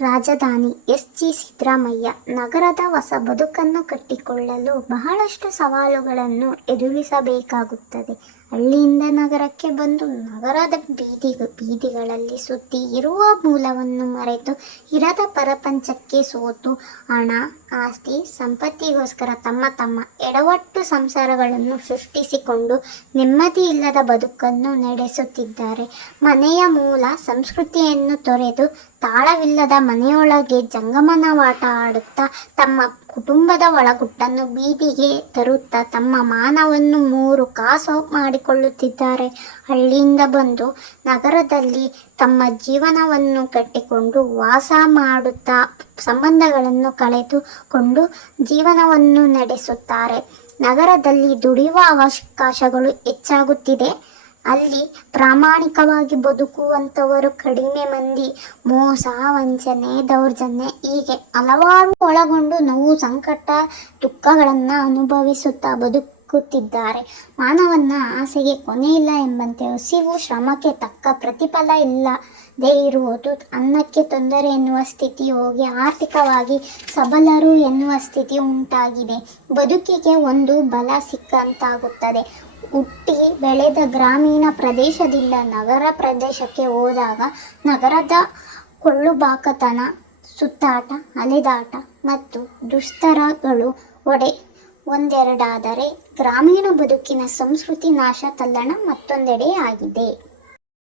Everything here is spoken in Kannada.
ರಾಜಧಾನಿ ಎಸ್. ಜಿ. ಸಿದ್ದರಾಮಯ್ಯ ನಗರದ ಹೊಸ ಬದುಕನ್ನು ಕಟ್ಟಿಕೊಳ್ಳಲು ಬಹಳಷ್ಟು ಸವಾಲುಗಳನ್ನು ಎದುರಿಸಬೇಕಾಗುತ್ತದೆ. ಹಳ್ಳಿಯಿಂದ ನಗರಕ್ಕೆ ಬಂದು ನಗರದ ಬೀದಿ ಬೀದಿಗಳಲ್ಲಿ ಸುತ್ತಿ ಇರುವ ಮೂಲವನ್ನು ಮರೆತು ಇರದ ಪರಪಂಚಕ್ಕೆ ಸೋತು ಹಣ, ಆಸ್ತಿ, ಸಂಪತ್ತಿಗೋಸ್ಕರ ತಮ್ಮ ತಮ್ಮ ಎಡವಟ್ಟು ಸಂಸಾರಗಳನ್ನು ಸೃಷ್ಟಿಸಿಕೊಂಡು ನೆಮ್ಮದಿ ಇಲ್ಲದ ಬದುಕನ್ನು ನಡೆಸುತ್ತಿದ್ದಾರೆ. ಮನೆಯ ಮೂಲ ಸಂಸ್ಕೃತಿಯನ್ನು ತೊರೆದು ತಾಳವಿಲ್ಲದ ಮನೆಯೊಳಗೆ ಜಂಗಮನವಾಟ ಆಡುತ್ತಾ ತಮ್ಮ ಕುಟುಂಬದ ಒಳಗುಟ್ಟನ್ನು ಬೀದಿಗೆ ತರುತ್ತಾ ತಮ್ಮ ಮಾನವನ್ನು ಮೂರು ಕಾಸು ಮಾಡಿಕೊಳ್ಳುತ್ತಿದ್ದಾರೆ. ಹಳ್ಳಿಯಿಂದ ಬಂದು ನಗರದಲ್ಲಿ ತಮ್ಮ ಜೀವನವನ್ನು ಕಟ್ಟಿಕೊಂಡು ವಾಸ ಮಾಡುತ್ತಾ ಸಂಬಂಧಗಳನ್ನು ಕಳೆದುಕೊಂಡು ಜೀವನವನ್ನು ನಡೆಸುತ್ತಾರೆ. ನಗರದಲ್ಲಿ ದುಡಿಯುವ ಅವಕಾಶಗಳು ಹೆಚ್ಚಾಗುತ್ತಿದೆ. ಅಲ್ಲಿ ಪ್ರಾಮಾಣಿಕವಾಗಿ ಬದುಕುವಂಥವರು ಕಡಿಮೆ ಮಂದಿ, ಮೋಸ, ವಂಚನೆ, ದೌರ್ಜನ್ಯ, ಹೀಗೆ ಹಲವಾರು ಒಳಗೊಂಡು ನೋವು, ಸಂಕಟ, ದುಃಖಗಳನ್ನು ಅನುಭವಿಸುತ್ತಾ ಬದುಕುತ್ತಿದ್ದಾರೆ ಮಾನವನ ಆಸೆಗೆ ಕೊನೆಯಿಲ್ಲ ಎಂಬಂತೆ ಹಸಿವು ಶ್ರಮಕ್ಕೆ ತಕ್ಕ ಪ್ರತಿಫಲ ಇಲ್ಲದೇ ಇರುವುದು ಅನ್ನಕ್ಕೆ ತೊಂದರೆ ಎನ್ನುವ ಸ್ಥಿತಿ ಹೋಗಿ ಆರ್ಥಿಕವಾಗಿ ಸಬಲರು ಎನ್ನುವ ಸ್ಥಿತಿ ಉಂಟಾಗಿದೆ. ಬದುಕಿಗೆ ಒಂದು ಬಲ ಸಿಕ್ಕಂತಾಗುತ್ತದೆ. ಹುಟ್ಟಿ ಬೆಳೆದ ಗ್ರಾಮೀಣ ಪ್ರದೇಶದಿಂದ ನಗರ ಪ್ರದೇಶಕ್ಕೆ ಹೋದಾಗ ನಗರದ ಕೊಳ್ಳುಬಾಕತನ ಸುತ್ತಾಟ, ಅಲೆದಾಟ ಮತ್ತು ದುಸ್ತರಗಳು ಒಡೆ ಒಂದೆರಡಾದರೆ ಗ್ರಾಮೀಣ ಬದುಕಿನ ಸಂಸ್ಕೃತಿ ನಾಶ ತಲ್ಲಣ ಮತ್ತೊಂದೆಡೆ ಆಗಿದೆ.